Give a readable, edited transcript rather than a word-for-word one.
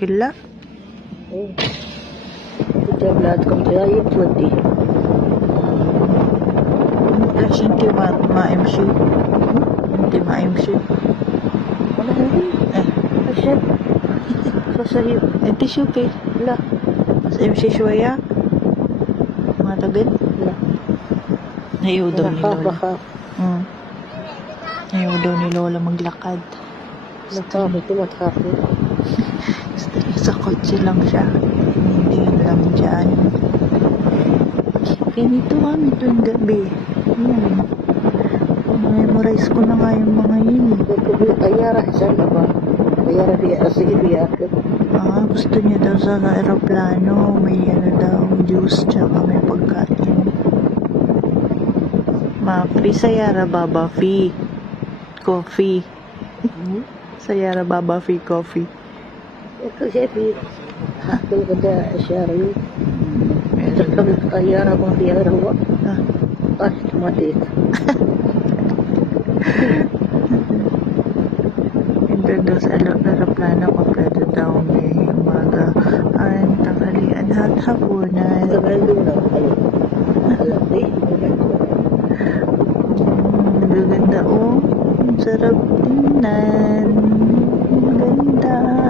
كلها. ايه انت اولادكم جايين تودي ليش انت ما امشي؟ انت ما امشي؟ انا هذي ايه عشان فصيب انت شوفي لا بس امشي شوية ما تقل. لا Ayaw daw انا ni خاف Lola. اخاف Ayaw daw ni Lola maglakad. انا خاف انت ما تخافي Gusto niya sa kotse lang siya. Hindi lang dyan. Ganito kami tuwing gabi. Yan. Memorize ko na nga yung mga yun. تقول طيارة حسن أبا طيارة فيها أصيل فيها أكل Gusto niya daw sa aeroplano. May ano daw, juice tsaka may pagkain. Free Sayara Baba Fee. Coffee. Sayara Baba Fee Coffee. كل شيء فيه حق الغداء الشهري تركب الطيارة ما فيها غير هو طاشت ماتيت Ito daw sa aeroplano ko pwede daw may umaga. Tanghalian at hapunan. تبعدونا Gaganda oh. Ang sarap tingnan. Ang ganda.